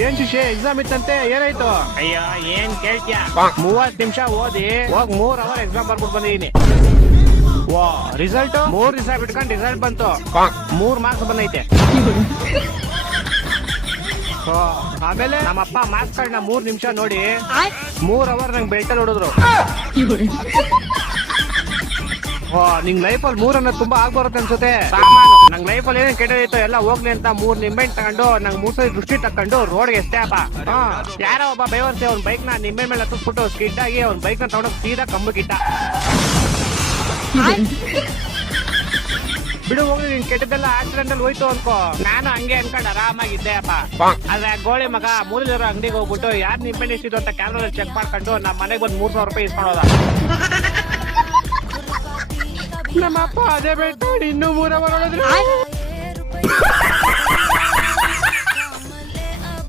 ಏನ್ ಶಿಷ್ಯ ಎಕ್ಸಾಮ್ ಇತ್ತಂತೆ ಏನಾಯ್ತು? ಅಯ್ಯೋ ಏನ್ ಕೇಳ್ತೀಯ? ಮೂವತ್ ನಿಮಿಷ ಓದಿ ಹೋಗ್ ಮೂರ್ ಅವರ್ ಎಕ್ಸಾಮ್ ಬರ್ಬಿಟ್ಟು ಬಂದಿದೀನಿ. ವಾ ರಿಸಲ್ಟ್ ಮೂರ್ ದಿವಸ ಬಿಟ್ಕೊಂಡು ರಿಸಲ್ಟ್ ಬಂತು. ಮೂರ್ ಮಾರ್ಕ್ಸ್ ಬಂದೈತೆ. ಆಮೇಲೆ ನಮ್ಮಪ್ಪ ಮಾರ್ಕ್ಸ್ ಕಾರ್ಡ್ನ ಮೂರ್ ನಿಮಿಷ ನೋಡಿ ಮೂರ್ ಅವರ್ ನಂಗೆ ಬೆಲ್ಟಲ್ಲಿ ಹೊಡಿದ್ರು. ನಿಂಗ್ ಲೈಫ್ ಅಲ್ಲಿ ಮೂರನ್ನ ತುಂಬಾ ಆಗ್ಬರುತ್ತೆ ಅನ್ಸುತ್ತೆ. ಸಾಮಾನು ನಂಗ್ ಲೈಫ್ ಅಲ್ಲಿ ಏನೇನ್ ಕೆಟ್ಟದೈತೋ ಎಲ್ಲ ಹೋಗ್ಲಿ ಅಂತ ಮೂರ್ ನಿಂಬೆ ತಗೊಂಡು ನಂಗ್ ಮೂರ್ ಸರಿ ದೃಷ್ಟಿ ತಕೊಂಡು ರೋಡ್ಗೆ ಎಷ್ಟೇ ಅಪ್ಪ ಯಾರೋ ಒಬ್ಬ ಬೇವರ್ಸಿ ಅವ್ನ ಬೈಕ್ನ ನಿಂಬೆ ಮೇಲೆ ಹತ್ತಿಸ್ಬಿಟ್ಟು ಸ್ಕಿಡ್ ಆಗಿ ಅವ್ನ ಬೈಕ್ನ ತಗೊಂಡೋಗ್ ಸೀದಾ ಕಂಬಕ್ಕಿಟ್ಟ ಬಿಡು ಹೋಗಿ ನಿನ್ ಕೆಟ್ಟದೆಲ್ಲ ಆಕ್ಸಿಡೆಂಟ್ ಅಲ್ಲಿ ಹೋಯ್ತು ಅನ್ಕೋ. ನಾನು ಹಂಗೆ ಆರಾಮಾಗಿ ಆರಾಮಾಗಿದ್ದೆ ಅಪ್ಪ. ಆದ್ರೆ ಗೋಳಿ ಮಗ ಮೂರಲಿರೋ ಅಂಗಡಿಗೆ ಹೋಗ್ಬಿಟ್ಟು ಯಾರು ನಿಂಬೆ ಇಷ್ಟಿದ್ರು ಅಂತ ಕ್ಯಾಮ್ರಾ ಚೆಕ್ ಮಾಡ್ಕೊಂಡು ನಮ್ಮ ಮನೆಗೆ ಬಂದು ಮೂರ್ ಸಾವಿರ ರೂಪಾಯಿ ಇಸ್ಕೊಂಡೋದ ನಮ್ಮಪ್ಪ ಅದೇ ಬೆಳ್ತಾಡಿ ಇನ್ನೂ ಮೂರ್ ಅವರ್ ಹೊಡೆದ್ರು